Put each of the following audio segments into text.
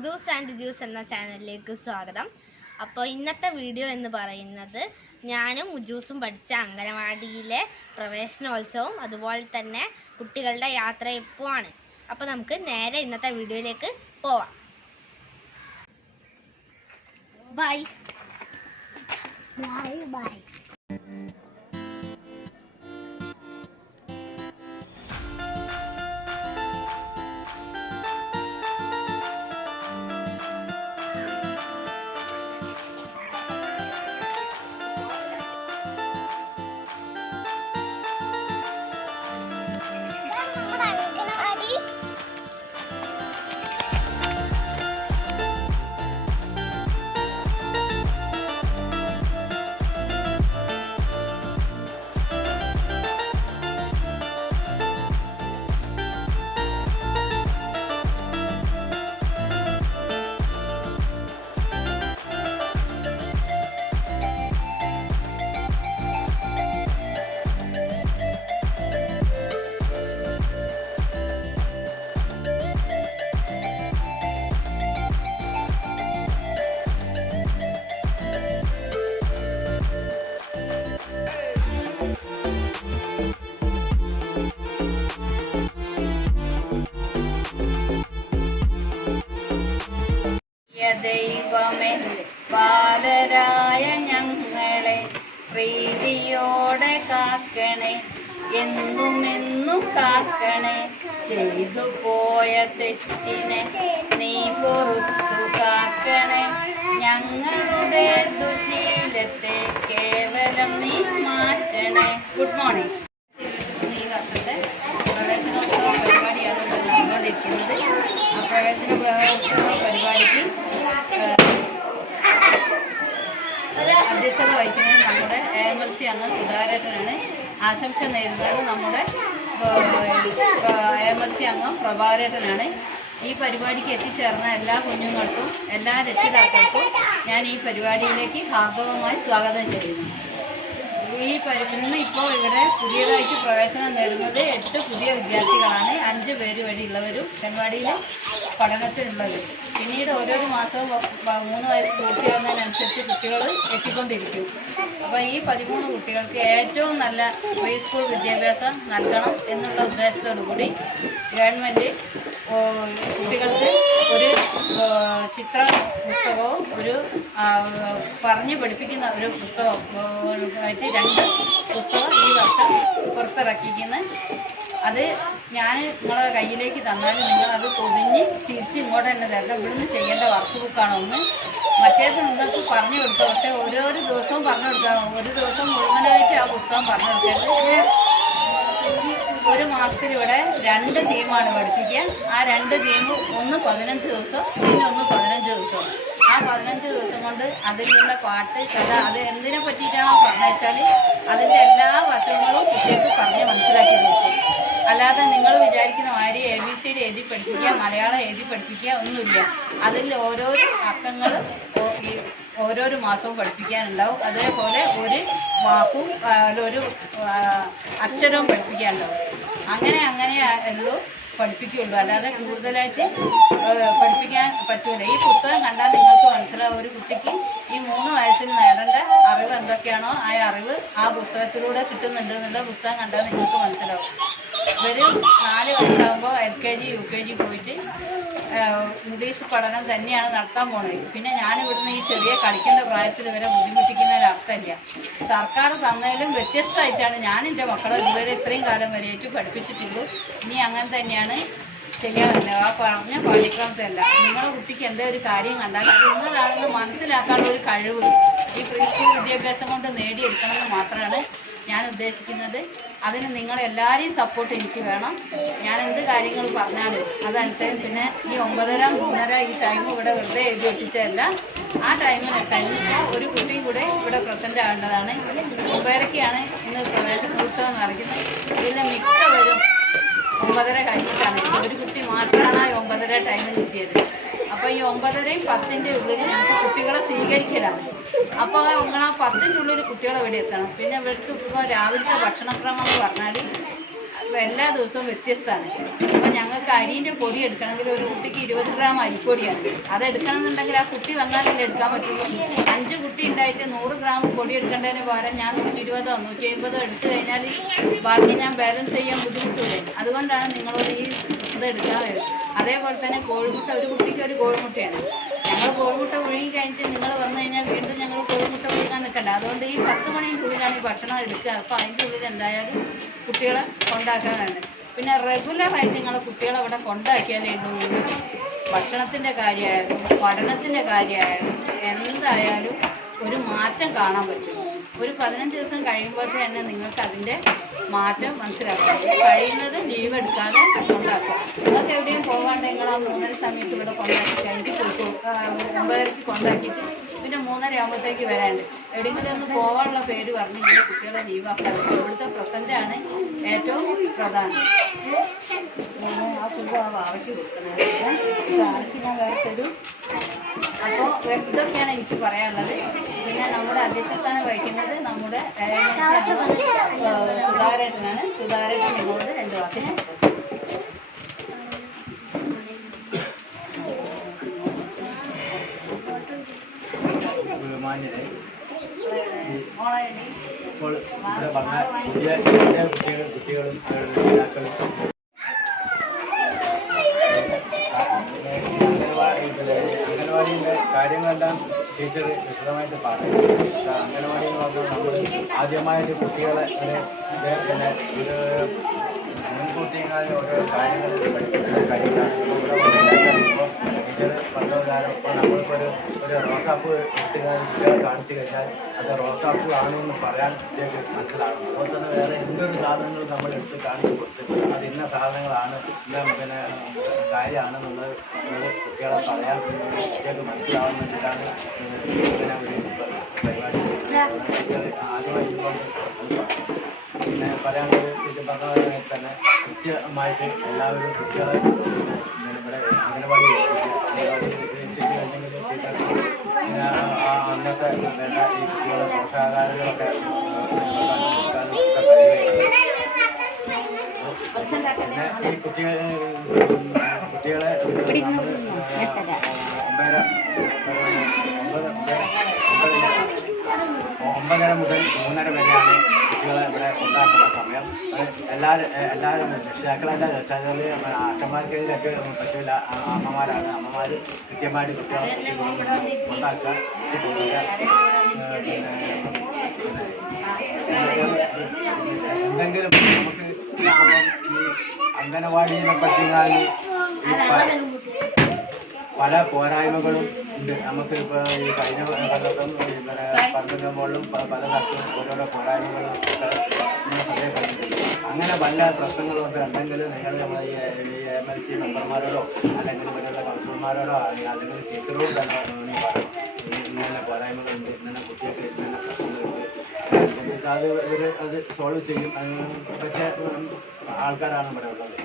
മൃദൂസ് and juice എന്ന ചാനലിലേക്ക് സ്വാഗതം. അപ്പോൾ ഇന്നത്തെ വീഡിയോ എന്ന് പറയുന്നത് ഞാനും ഉജൂസും പഠിച്ച അംഗനവാടിയിലെ പ്രവേശനോത്സവവും അതുപോലെ തന്നെ കുട്ടികളുടെ യാത്രയപ്പുമാണ്. അപ്പോൾ നമുക്ക് നേരെ ഇന്നത്തെ വീഡിയോയിലേക്ക് പോവാം. ബൈ ബൈ ബൈ ബാലരായ ഞങ്ങളെ പ്രീതിയോടെ കാക്കണേ. എന്നുമെന്നും എന്നും കാക്കണേ. ചെയ്തു പോയ തെറ്റിനെ നീ പൊറുത്തു കാക്കണേ. ഞങ്ങളുടെ ദുശീലത്തെ കേവലം നീ മാറ്റണേ. ഗുഡ് മോർണിംഗ് പ്രവേശനോത്സവ പരിപാടിയാണ് നടന്നുകൊണ്ടിരിക്കുന്നത്. ആ പ്രവേശനോത്സവ പരിപാടിക്ക് ഏഹ്, അധ്യക്ഷത വഹിക്കുന്നത് നമ്മുടെ എ എം എൽ സി അംഗം സുധാരേട്ടനാണ് ആശംസ നേരുന്നത് നമ്മുടെ എ എം എൽ സി അംഗം പ്രഭാകരേട്ടനാണ്. ഈ പരിപാടിക്ക് എത്തിച്ചേർന്ന എല്ലാ കുഞ്ഞുങ്ങൾക്കും എല്ലാ രക്ഷിതാക്കൾക്കും ഞാൻ ഈ പരിപാടിയിലേക്ക് ഹാർദവമായി സ്വാഗതം ചെയ്യുന്നു. ഈ പരി- ഇന്ന് ഇപ്പോൾ ഇവരെ പുതിയതായിട്ട് പ്രവേശനം നേടുന്നത് എട്ട് പുതിയ വിദ്യാർത്ഥികളാണ്. അഞ്ച് പേര് വഴി ഉള്ളവരും അംഗൻവാടിയിൽ പഠനത്തിലുള്ളത്. പിന്നീട് ഓരോരോ മാസവും മൂന്ന് വയസ്സ് പൂർത്തിയാകുന്നതിനനുസരിച്ച് കുട്ടികൾ എത്തിക്കൊണ്ടിരിക്കും. അപ്പോൾ ഈ പതിമൂന്ന് കുട്ടികൾക്ക് ഏറ്റവും നല്ല പ്രീ സ്കൂൾ വിദ്യാഭ്യാസം നൽകണം എന്നുള്ള ഉദ്ദേശത്തോടു കൂടി ഗവൺമെന്റ് കുട്ടികൾക്ക് ഒരു ചിത്ര പുസ്തകവും ഒരു പറഞ്ഞു പഠിപ്പിക്കുന്ന ഒരു പുസ്തകം ഓ, ആയിട്ട് രണ്ട് പുസ്തകം ഈ വർഷം പുറത്തിറക്കിക്കുന്ന അത് ഞാൻ നിങ്ങളെ കയ്യിലേക്ക് തന്നാലും അത് പൊതിഞ്ഞ് തിരിച്ച് ഇങ്ങോട്ട് തന്നെ തരണം. ഇവിടുന്ന് ചെയ്യേണ്ട വർക്ക് ബുക്കാണ് ഒന്ന്. മറ്റേത് നിങ്ങൾക്ക് പറഞ്ഞു കൊടുത്തോട്ടെ ഓരോരോ ദിവസവും പറഞ്ഞു കൊടുക്കണം ഒരു ദിവസം മുഴുവനായിട്ട് ആ പുസ്തകം പറഞ്ഞു കൊടുക്കരുത്. ഒരു മാസത്തിലൂടെ രണ്ട് തീമാണ് പഠിപ്പിക്കുക. ആ രണ്ട് തീം ഒന്ന് പതിനഞ്ച് ദിവസം പിന്നെ ഒന്ന് പതിനഞ്ച് ദിവസം. ആ പതിനഞ്ച് ദിവസം കൊണ്ട് അതിലുള്ള പാട്ട് കഥ അത് എന്തിനെ പറ്റിയിട്ടാണോ പറഞ്ഞാൽ അതിന്റെ എല്ലാ വശങ്ങളും കുട്ടികൾക്ക് പറഞ്ഞ് മനസ്സിലാക്കി കൊടുക്കും. അല്ലാതെ നിങ്ങൾ വിചാരിക്കുന്ന മാതിരി എ ബി സി ഡി എഴുതി പഠിപ്പിക്കുക മലയാളം എഴുതി പഠിപ്പിക്കുക ഒന്നുമില്ല. അതിൽ ഓരോരോ ഈ ഓരോരോ മാസവും പഠിപ്പിക്കാനുണ്ടാവും. അതേപോലെ ഒരു വാക്കും ഒരു അക്ഷരവും പഠിപ്പിക്കാനുണ്ടാവും. അങ്ങനെ അങ്ങനെ ഉള്ളൂ പഠിപ്പിക്കുകയുള്ളൂ. അല്ലാതെ കൂടുതലായിട്ട് പഠിപ്പിക്കാൻ പറ്റൂല. ഈ പുസ്തകം കണ്ടാൽ നിങ്ങൾക്ക് മനസ്സിലാവും ഒരു കുട്ടിക്ക് ഈ മൂന്ന് വയസ്സിൽ നേടേണ്ട അറിവ് എന്തൊക്കെയാണോ ആ അറിവ് ആ പുസ്തകത്തിലൂടെ കിട്ടുന്നുണ്ട് എന്നുള്ള പുസ്തകം കണ്ടാൽ നിങ്ങൾക്ക് മനസ്സിലാവും. ഇവർ നാല് വയസ്സാകുമ്പോൾ L K G U K G പോയിട്ട് ഇംഗ്ലീഷ് പഠനം തന്നെയാണ് നടത്താൻ പോണത്. പിന്നെ ഞാൻ ഇവിടുന്ന് ഈ ചെറിയ കളിക്കേണ്ട പ്രായത്തിൽ വരെ ബുദ്ധിമുട്ടിക്കുന്നതിൽ അർത്ഥമില്ല സർക്കാർ തന്നതിലും വ്യത്യസ്തമായിട്ടാണ് ഞാൻ എന്റെ മക്കളെ ഇതുവരെ ഇത്രയും കാലം വരെയായിട്ട് പഠിപ്പിച്ചിട്ടുള്ളൂ. ഇനി അങ്ങനെ തന്നെയാണ് ചെയ്യാറില്ല ആ പറഞ്ഞ പാഠ്യക്രമത്തിലല്ല. നിങ്ങളുടെ കുട്ടിക്ക് എന്തേ ഒരു കാര്യം കണ്ടാൽ അത് ഇന്നതാണെന്ന് മനസ്സിലാക്കാനുള്ള ഒരു കഴിവ് ഈ പ്രീ സ്കൂൾ വിദ്യാഭ്യാസം കൊണ്ട് നേടിയെടുക്കണമെന്ന് മാത്രമാണ് ഞാൻ ഉദ്ദേശിക്കുന്നത് അതിന് നിങ്ങളെല്ലാവരെയും സപ്പോർട്ട് എനിക്ക് വേണം. ഞാൻ എന്ത് കാര്യങ്ങൾ പറഞ്ഞാലും അതനുസരിച്ച് പിന്നെ ഈ ഒമ്പതര മൂന്നര ഈ ടൈം ഇവിടെ വെറുതെ എഴുതി ഒട്ടിച്ചതല്ല ആ ടൈമിന് കഴിഞ്ഞിട്ട് ഒരു കുട്ടിയും കൂടെ ഇവിടെ പ്രസന്റ് ആവേണ്ടതാണ് ഒമ്പതരയ്ക്കാണ് ഇന്ന് പ്രവേശനോത്സവം നടക്കുന്നത്. ഇതിൽ മിക്കവരും ഒമ്പതര കഴിഞ്ഞിട്ടാണ്. ഒരു കുട്ടി മാത്രമാണ് ആ ഒമ്പതര ടൈമിൽ എത്തിയത്. അപ്പോൾ ഈ ഒമ്പതരയും പത്തിന്റെ ഉള്ളിൽ ഞങ്ങൾക്ക് കുട്ടികളെ സ്വീകരിക്കലാണ്. അപ്പോൾ നിങ്ങൾ ആ പത്തിന്റെ ഉള്ളിൽ കുട്ടികളെ ഇവിടെ എത്തണം. പിന്നെ ഇവർക്ക് ഇപ്പോൾ രാവിലത്തെ ഭക്ഷണക്രമം എന്ന് പറഞ്ഞാൽ എല്ലാ ദിവസവും വ്യത്യസ്തമാണ്. അപ്പോൾ ഞങ്ങൾക്ക് അരിന്റെ പൊടി എടുക്കണമെങ്കിൽ ഒരു കുട്ടിക്ക് ഇരുപത് ഗ്രാം അരിപ്പൊടിയാണ്. അത് എടുക്കണമെന്നുണ്ടെങ്കിൽ ആ കുട്ടി വന്നാലല്ലേ എടുക്കാൻ പറ്റുള്ളൂ. അഞ്ച് കുട്ടി ഉണ്ടായിട്ട് നൂറ് ഗ്രാം പൊടി എടുക്കേണ്ടതിന് പകരം ഞാൻ നൂറ്റി ഇരുപതോ നൂറ്റി അമ്പതോ എടുത്തു കഴിഞ്ഞാൽ ബാക്കി ഞാൻ ബാലൻസ് ചെയ്യാൻ ബുദ്ധിമുട്ടില്ലേ അതുകൊണ്ടാണ് നിങ്ങളോട് ഈ ഇത് എടുക്കാൻ വരും അതേപോലെ തന്നെ കോഴിമുട്ട ഒരു കുട്ടിക്ക് ഒരു കോഴിമുട്ടയാണ്. ഞങ്ങൾ കോഴിമുട്ട ഒഴുകി കഴിഞ്ഞിട്ട് നിങ്ങൾ വന്നു കഴിഞ്ഞാൽ വീണ്ടും ഞങ്ങൾ കോഴിമുട്ട ഒഴുകാൻ നിൽക്കണ്ട. അതുകൊണ്ട് ഈ പത്ത് മണിന്റെ ഉള്ളിലാണ് ഈ ഭക്ഷണം എടുക്കുക. അപ്പോൾ അതിന്റെ ഉള്ളിൽ എന്തായാലും കുട്ടികളെ കൊണ്ടാക്കാനാണ്. പിന്നെ റെഗുലറായിട്ട് നിങ്ങൾ കുട്ടികളെ അവിടെ കൊണ്ടാക്കിയാലേ ഉള്ളൂ. ഭക്ഷണത്തിന്റെ കാര്യമായാലും പഠനത്തിന്റെ കാര്യമായാലും എന്തായാലും ഒരു മാറ്റം കാണാൻ പറ്റും. ഒരു പതിനഞ്ച് ദിവസം കഴിയുമ്പോൾ തന്നെ നിങ്ങൾക്ക് അതിന്റെ മാറ്റം മനസ്സിലാക്കാം കഴിയുന്നത് ലീവ് എടുക്കാതെ കൊണ്ടാക്കുക നിങ്ങൾക്ക് എവിടെയും പോകാണ്ട് നിങ്ങൾ ആ മൂന്നര സമയത്ത് ഇവിടെ കൊണ്ടാക്കി ആ, ഒമ്പതരക്ക് കൊണ്ടാക്കിയിട്ട് പിന്നെ മൂന്നര ആകുമ്പോഴത്തേക്ക് വരാണ്ട്. എവിടെയെങ്കിലും ഒന്ന് പോകാനുള്ള പേര് പറഞ്ഞെങ്കിൽ കുട്ടികളെ ലീവാക്കാൻ ഇവിടുത്തെ പ്രസന്റാണ് ഏറ്റവും പ്രധാനം. ആ സുഖം ആ വാവയ്ക്ക് കൊടുക്കുന്നത്. അപ്പോൾ ഇതൊക്കെയാണ് എനിക്ക് പറയാനുള്ളത്. പിന്നെ നമ്മുടെ അധ്യക്ഷസ്ഥാനം വഹിക്കുന്നത് നമ്മുടെ സുധാരേട്ടനാണ് സുധാരേട്ടൻ നിങ്ങളോട് രണ്ട് വാക്ക് ബഹുമാന്യരെ മോളെ ഇപ്പോൾ ഇവിടെ വന്ന പുതിയ പുതിയ കുട്ടികൾ കുട്ടികളും അംഗൻവാടിയുടെ കാര്യങ്ങളെല്ലാം ടീച്ചർ വിശദമായിട്ട് പറഞ്ഞു അംഗനവാടി എന്ന് പറഞ്ഞാൽ നമ്മൾ ആദ്യമായിട്ട് കുട്ടികളെ ഒരു പിന്നെ ഒരു മുൻകൂട്ടിയെങ്ങാനും ഓരോ കാര്യങ്ങൾ പഠിപ്പിക്കുന്ന കാര്യങ്ങളാണ് പറഞ്ഞ പ്രകാരം ഇപ്പോൾ നമ്മളിപ്പോൾ ഒരു ഒരു റോസാപ്പ് ഇട്ട് കാണിച്ചു കഴിഞ്ഞാൽ അത് റോസാപ്പ് ആണെന്ന് പറയാൻ കുട്ടികൾക്ക് മനസ്സിലാകണം അതുപോലെ തന്നെ വേറെ എന്തൊരു സാധനങ്ങൾ നമ്മൾ എടുത്ത് കാണിച്ചു കൊടുത്ത് അത് ഇന്ന സാധനങ്ങളാണ് ഇന്ന പിന്നെ കാര്യമാണെന്നുള്ളത് നമ്മൾ കുട്ടികളെ പറയാൻ കുട്ടികൾക്ക് മനസ്സിലാവുന്നതിലാണ് പിന്നെ ഒരു പരിപാടി ആദ്യമായി പിന്നെ പറയാനുള്ളത് ഇത് പറഞ്ഞ തന്നെ കൃത്യമായിട്ട് എല്ലാവരും കുട്ടികളെ അംഗനവാടി പിന്നെ അന്നത്തെ വേണ്ട ഈ കുട്ടികളെ പോഷകാഹാരങ്ങളൊക്കെ പിന്നെ ഈ കുട്ടികളെ കുട്ടികളെ ഒമ്പതര ഒമ്പത് ഒമ്പത് ഒമ്പതര മുതൽ മൂന്നര വരെയാണ് കുട്ടികളെ ഇവിടെ കൊണ്ടാക്കുന്ന സമയം. എല്ലാ എല്ലാവരും രക്ഷിതാക്കളെല്ലാം വെച്ചാൽ അച്ഛന്മാർക്ക് ഇതിലൊക്കെ പറ്റില്ല അമ്മമാരാണ്. അമ്മമാർ കൃത്യമായിട്ട് കുട്ടികളെ കൊണ്ടാക്കുക. എന്തെങ്കിലും നമുക്ക് ഈ അംഗനവാടിയെ പറ്റിയാൽ ഈ പ- പല പോരായ്മകളും നമുക്ക് ഇപ്പോൾ ഈ കഴിഞ്ഞ കാലത്തും ഇവിടെ പറഞ്ഞുമ്പോഴും പല സ്ഥലത്തും ഓരോരോ പോരായ്മകളും ഒക്കെ കണ്ടിട്ടുണ്ട് അങ്ങനെ പല പ്രശ്നങ്ങളും ഒക്കെ ഉണ്ടെങ്കിൽ നിങ്ങൾ നമ്മളെ ഈ എം എൽ സി മെമ്പർമാരോടോ അല്ലെങ്കിൽ ഇവരുടെ കൗൺസിലർമാരോടോ അല്ലെങ്കിൽ ടീച്ചറോട് തന്നെ പറഞ്ഞു ഇങ്ങനെ പോരായ്മകളുണ്ട് ഇങ്ങനെ കുട്ടികൾക്ക് ഇങ്ങനെ പ്രശ്നങ്ങളുണ്ട് അത് ഇവർ അത് സോൾവ് ചെയ്യും. അതിന് പറ്റിയ ആൾക്കാരാണ് ഇവിടെ ഉള്ളത്.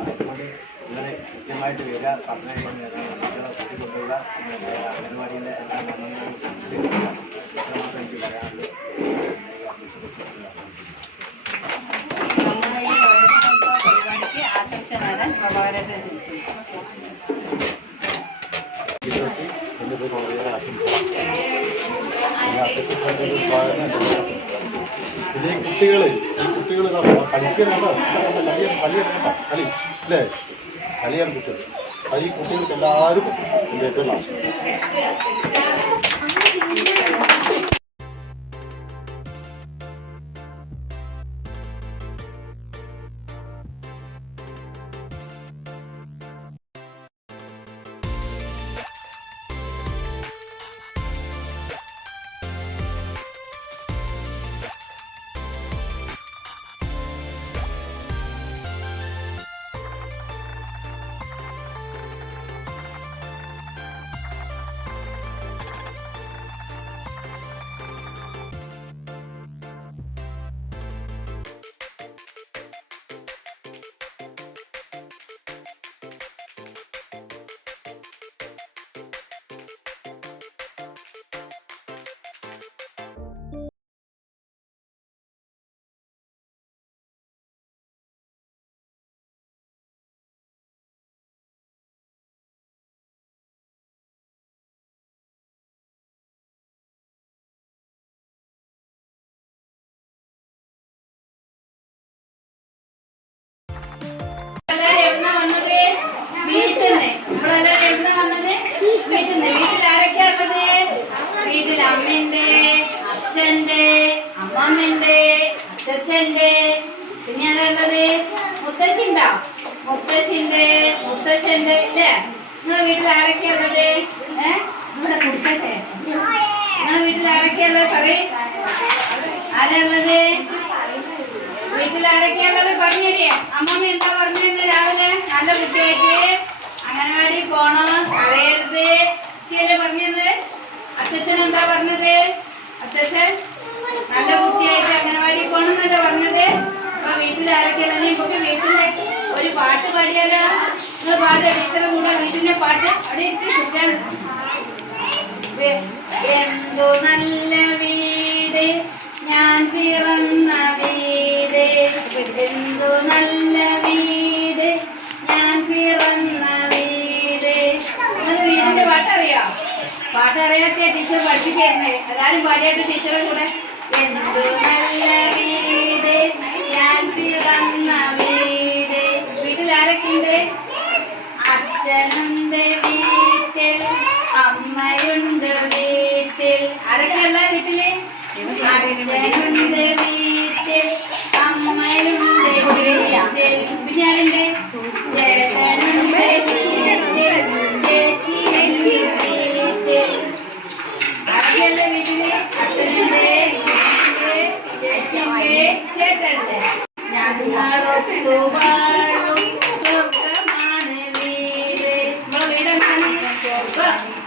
അതുകൊണ്ട് നിങ്ങൾ കൃത്യമായിട്ട് വരിക പറഞ്ഞു അംഗൻവാടിയിലെ എല്ലാ മാത്രമേ എനിക്ക് പറയാനുള്ളൂ പിന്നെ ഈ കുട്ടികൾ ഈ കുട്ടികൾ കളിക്കണോ കളി കളി. അല്ലേ? കളിയാണ് കുട്ടികൾ അത് ഈ കുട്ടികൾക്ക് എല്ലാവർക്കും ഇതിന്റെ ഏറ്റവും ആശംസ വീട്ടിൽ അമ്മയുണ്ട് അച്ഛന്റെ അമ്മമ്മയുണ്ട് അച്ഛന്റെ പിന്നെ ആരാ ഉള്ളത്? മുത്തശ്ശി ഉണ്ടോ മുത്തശ്ശിണ്ട് മുത്തശ്ശണ്ട് ഇല്ലേ വീട്ടിൽ ആരൊക്കെയാ ഉള്ളത്? ഏ? ഇവിടെ കൊടുക്കട്ടെ. നിങ്ങളെ വീട്ടിൽ ആരൊക്കെയാ ഉള്ളത്? പറയ്. ആരാ ഉള്ളത്? വീട്ടിൽ ആരൊക്കെയാ ഉള്ളത്? പറഞ്ഞുതരേ. അമ്മമ്മ എന്താ പറഞ്ഞത് രാവിലെ? നല്ല കുട്ടിയായിട്ട് അംഗനവാടി പോണോ. കളയരുത് കുട്ടിയല്ലേ പറഞ്ഞത്? അച്ഛൻ എന്താ പറഞ്ഞത്? അച്ഛൻ നല്ല കുട്ടിയായിട്ട് അംഗനവാടി പോണെന്നല്ല പറഞ്ഞത്? അപ്പൊ വീട്ടിൽ നമുക്ക് വീട്ടിലെ ഒരു പാട്ട് പാടിയാലോ? പാട്ട് ടീച്ചറെ കൂടെ വീട്ടിലെ പാട്ട് അവിടെ എന്തോ എന്തു നല്ല വീട് ഞാൻ പിറന്ന വീട്. എന്തു നല്ല പാട്ടറിയാത്ത ടീച്ചർ പഠിപ്പിക്കായിരുന്നേ എല്ലാരും പാടിയായിട്ട് ടീച്ചറെ കൂടെ എന്തു നല്ല വീട്? ഞാൻ പിറന്ന വീട്. വീട്ടിൽ ആരൊക്കെയുണ്ട് അച്ഛനുണ്ട് വീട്ടിൽ അമ്മയുണ്ട് വീട്ടിൽ. ആരൊക്കെയുള്ള വീട്ടിൽ? അച്ഛനുണ്ട് വീട്ടിൽ.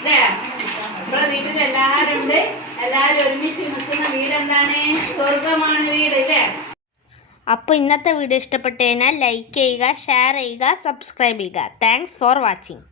അല്ലേ? നമ്മളെ വീട്ടിൽ എല്ലാവരും ഉണ്ട് എല്ലാവരും ഒരുമിച്ച് നിൽക്കുന്ന വീടെന്താണ് സ്വർഗമാണ് വീട് അല്ലേ? അപ്പോൾ ഇന്നത്തെ വീഡിയോ ഇഷ്ടപ്പെട്ടു കഴിഞ്ഞാൽ ലൈക്ക് ചെയ്യുക ഷെയർ ചെയ്യുക സബ്സ്ക്രൈബ് ചെയ്യുക. Thanks for watching